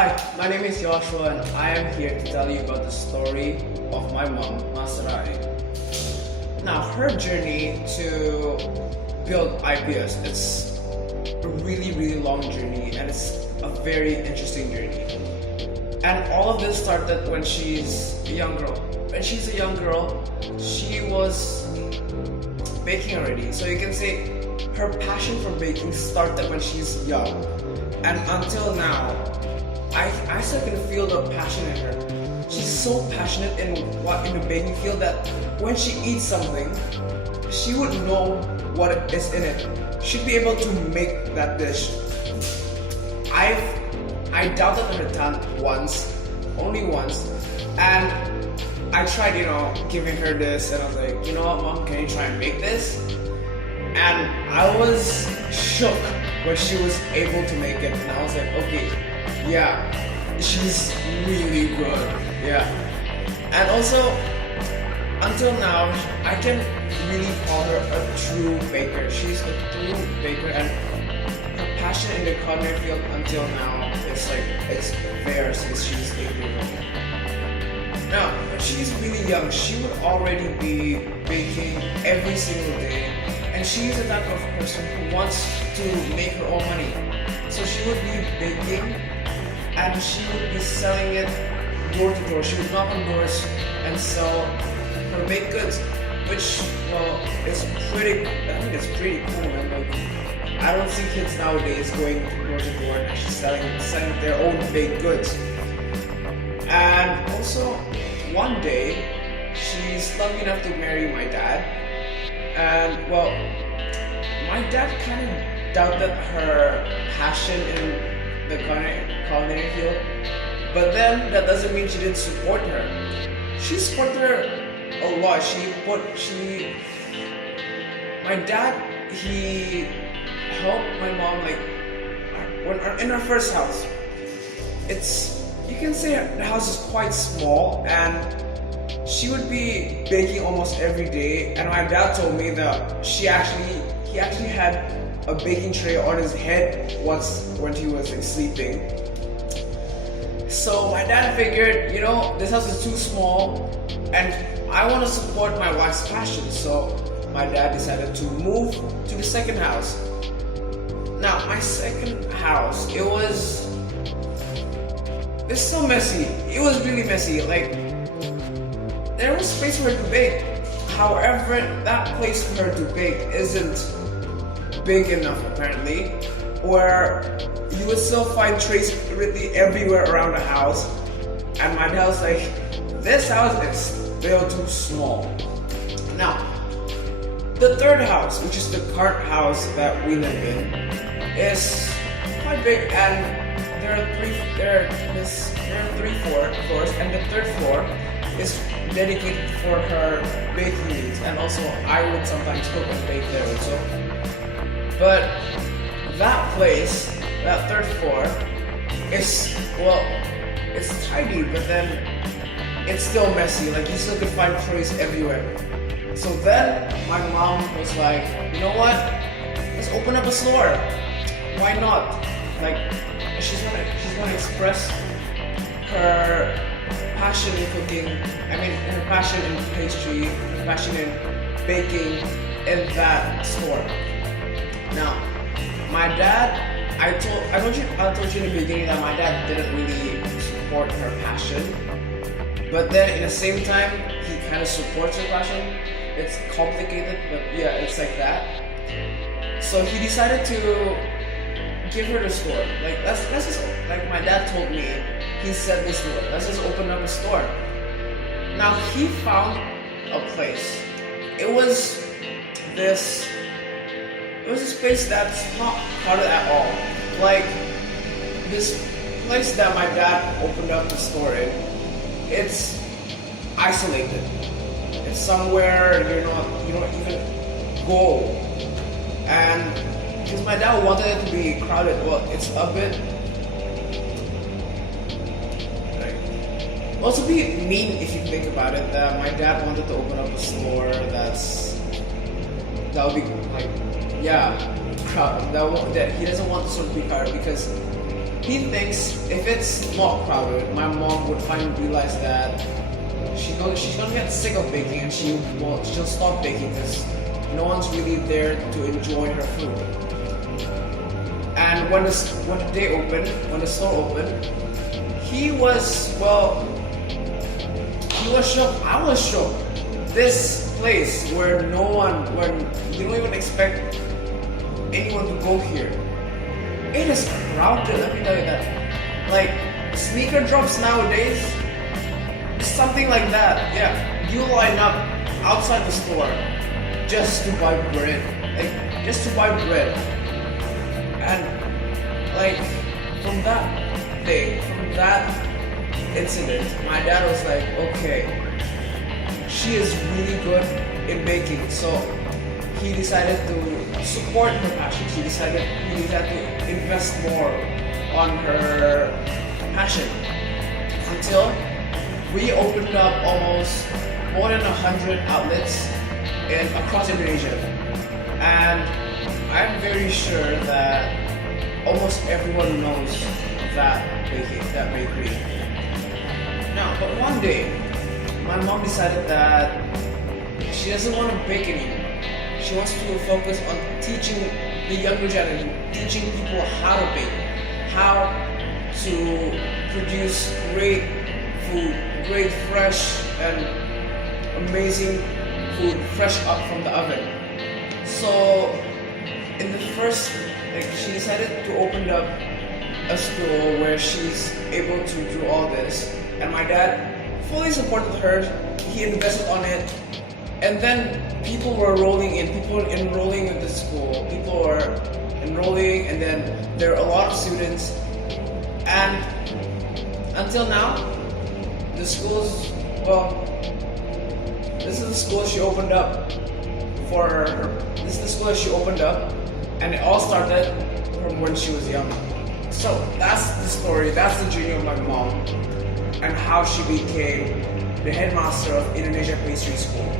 Hi, my name is Joshua and I am here to tell you about the story of my mom, Master Aing. Now, her journey to build ideas, it's a really long journey and it's a very interesting journey. And all of this started when she's a young girl. When she's a young girl, she was baking already. So you can say her passion for baking started when she's young. And until now, I still can feel the passion in her. She's so passionate in the baking field that when she eats something, she would know what is in it. She'd be able to make that dish. I doubted her talent once, only once, and I tried, giving her this, and I was like, you know what, Mom, can you try and make this? And I was shook when she was able to make it, and I was like, okay, yeah, she's really good, yeah. And also, until now, I can really call her a true baker. She's a true baker, and her passion in the culinary field until now, it's there since she's 8 years old. Now, when she's really young, she would already be baking every single day, and she's the type of person who wants to make her own money. So she would be baking, and she would be selling it door to door. She would knock on doors and sell her baked goods, which, well, is pretty. I think it's pretty cool, man. Like, I don't see kids nowadays going door to door and actually selling their own baked goods. And also, one day, she's lucky enough to marry my dad. And, well, my dad kind of doubted her passion in the culinary field. But then, that doesn't mean she didn't support her. She supported her a lot. My dad, he helped my mom, in our first house. You can say the house is quite small, and she would be baking almost every day. And my dad told me that he actually had a baking tray on his head once when he was sleeping. So my dad figured, this house is too small, and I want to support my wife's passion. So my dad decided to move to the second house. Now, my second house, it's so messy. It was really messy. There was space for her to bake. However, that place for her to bake isn't big enough, apparently, where you would still find trays really everywhere around the house. And my dad was like, this house is still too small. Now, the third house, which is the current house that we live in, is quite big, and there are three floors, and the third floor is dedicated for her baking needs, and also I would sometimes cook and bake there also. But that place, that third floor, it's tidy, but then it's still messy. You still could find trays everywhere. So then my mom was like, you know what? Let's open up a store. Why not? She's gonna express her passion in cooking. Her passion in pastry, her passion in baking in that store. Now, my dad, I told you in the beginning that my dad didn't really support her passion, but then at the same time, he kind of supports her passion. It's complicated, but yeah, it's like that. So he decided to give her the store. Let's just, my dad told me, he said this, let's just open up a store. Now, he found a place. It was this place that's not crowded at all. This place that my dad opened up the store in, it's isolated. It's somewhere you don't even go. And because my dad wanted it to be crowded, well, it's a bit also be mean if you think about it. That my dad wanted to open up a store that would be crowded. That he doesn't want the store to be crowded because he thinks if it's not crowded, my mom would finally realize that she's gonna get sick of baking and she'll stop baking because no one's really there to enjoy her food. And when the store opened, he was shocked. I was shocked. This place where you don't even expect anyone to go here. It is crowded, let me tell you that. Like sneaker drops nowadays, something like that. Yeah, you line up outside the store just to buy bread, and like from that incident, my dad was like, okay, she is really good in baking, so he decided to support her passion. He decided to invest more on her passion until we opened up almost more than 100 outlets across Indonesia, and I'm very sure that almost everyone knows that bakery. Now, but one day, my mom decided that she doesn't want to bake anymore. She wants to focus on teaching the younger generation, teaching people how to bake, how to produce great food, great fresh and amazing food fresh up from the oven. So she decided to open up a school where she's able to do all this, and my dad fully supported her. He invested on it, and then people were enrolling in the school. People were enrolling, and then there are a lot of students, and until now, the school's this is the school she opened up for her. This is the school that she opened up, and it all started from when she was young. So that's the story, that's the journey of my mom and how she became the headmaster of Indonesia Patisserie School.